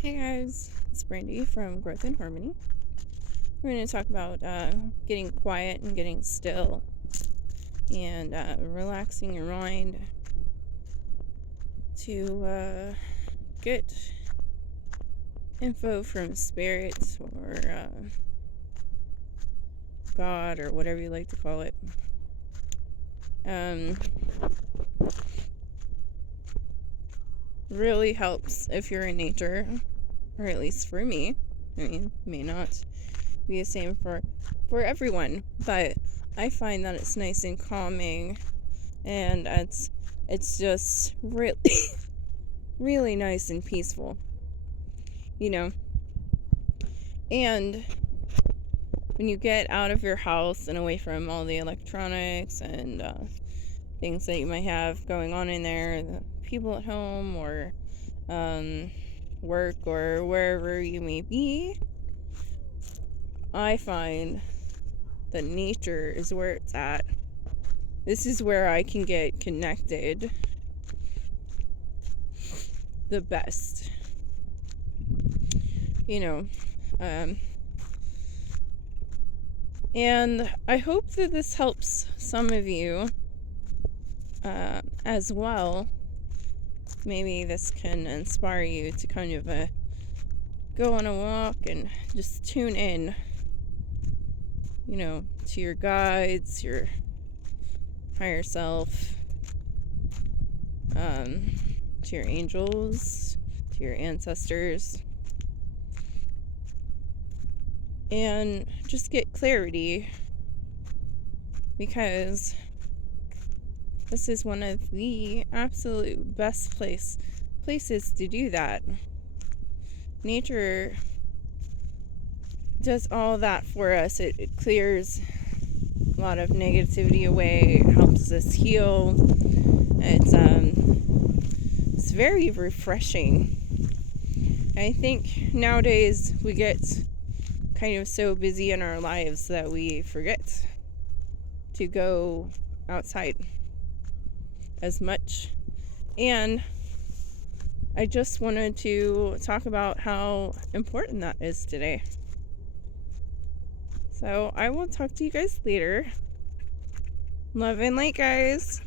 Hey guys, it's Brandy from Growth and Harmony. We're going to talk about getting quiet and getting still and relaxing your mind to get info from spirits or God or whatever you like to call it. Really helps if you're in nature, or at least for me. I mean, may not be the same for everyone, but I find that it's nice and calming, and it's just really really nice and peaceful, you know. And when you get out of your house and away from all the electronics and things that you might have going on in there, the people at home or work or wherever you may be, I find that nature is where it's at. This is where I can get connected the best, you know. And I hope that this helps some of you as well. Maybe this can inspire you to kind of go on a walk and just tune in, you know, to your guides, your higher self, to your angels, to your ancestors, and just get clarity, because this is one of the absolute best places to do that. Nature does all that for us. It clears a lot of negativity away. It helps us heal. It's very refreshing. I think nowadays we get kind of so busy in our lives that we forget to go outside as much. And I just wanted to talk about how important that is today. So I will talk to you guys later. Love and light, guys.